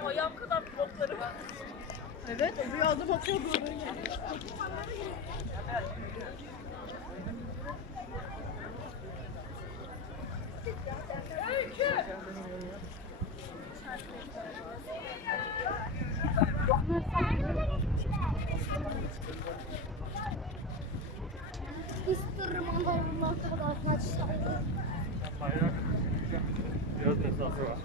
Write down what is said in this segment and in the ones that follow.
Şu ayağım kadar blokları var. Evet, bir adım atıyor böyle. Biz tırmanlarından kadar kaçtaydı. Bayrak biraz mesafe var.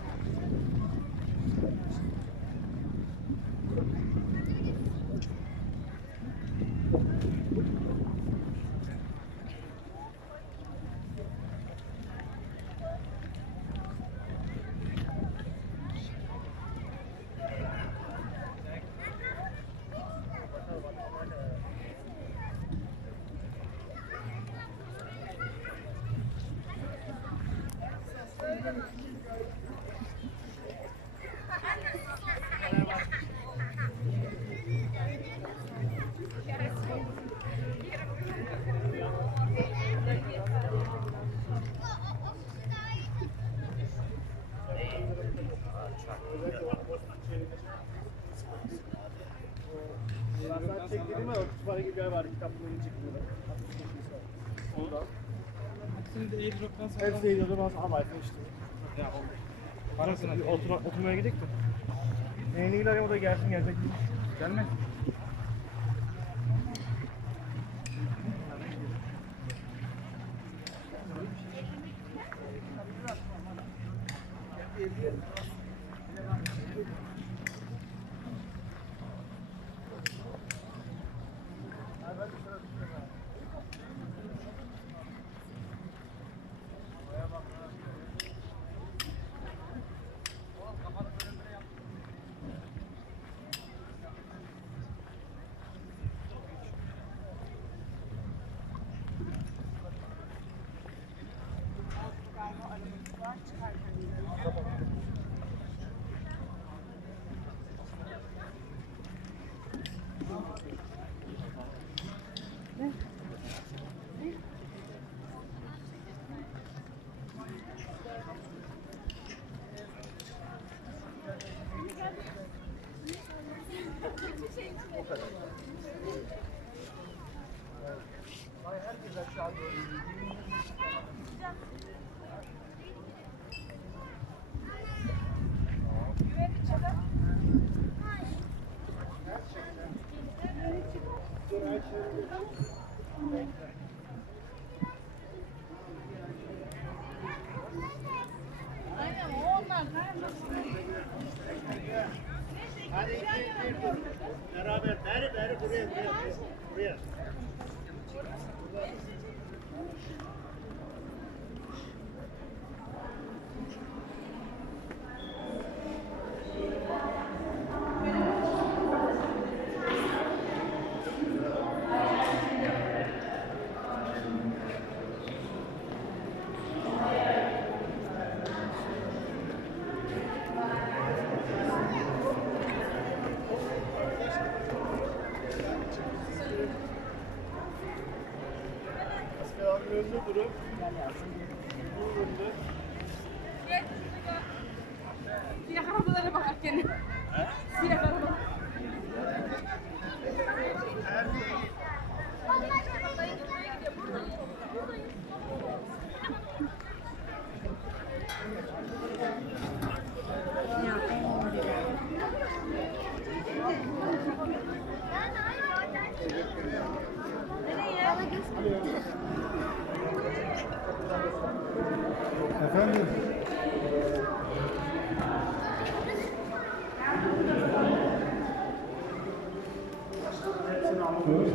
Ben çektiğim var, kütüphane gibi bir yer vardı, kitapların çıkmıyordu. Ondan. Şimdi airdrop'tan sonra... Hepsi eğiliyordu, ben sana havayla işte. Ya oldu. Parasına Oturmaya gidelim de. Neyini ilerleyeyim, o da gelsin gelecek. gelmez. Hadi iki tur. Beraber, beri buraya. Önünde durup bu önünde. Siyah arabalara bakarken. Siyah araba. Benim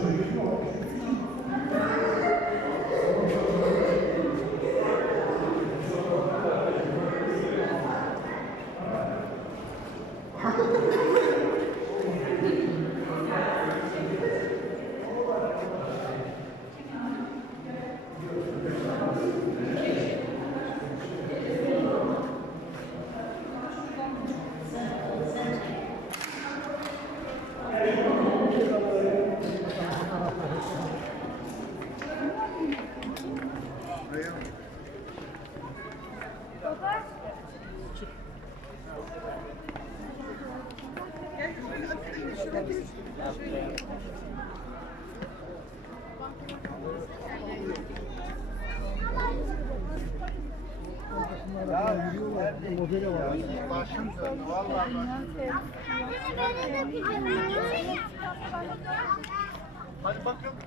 de pijama. Hadi bakın.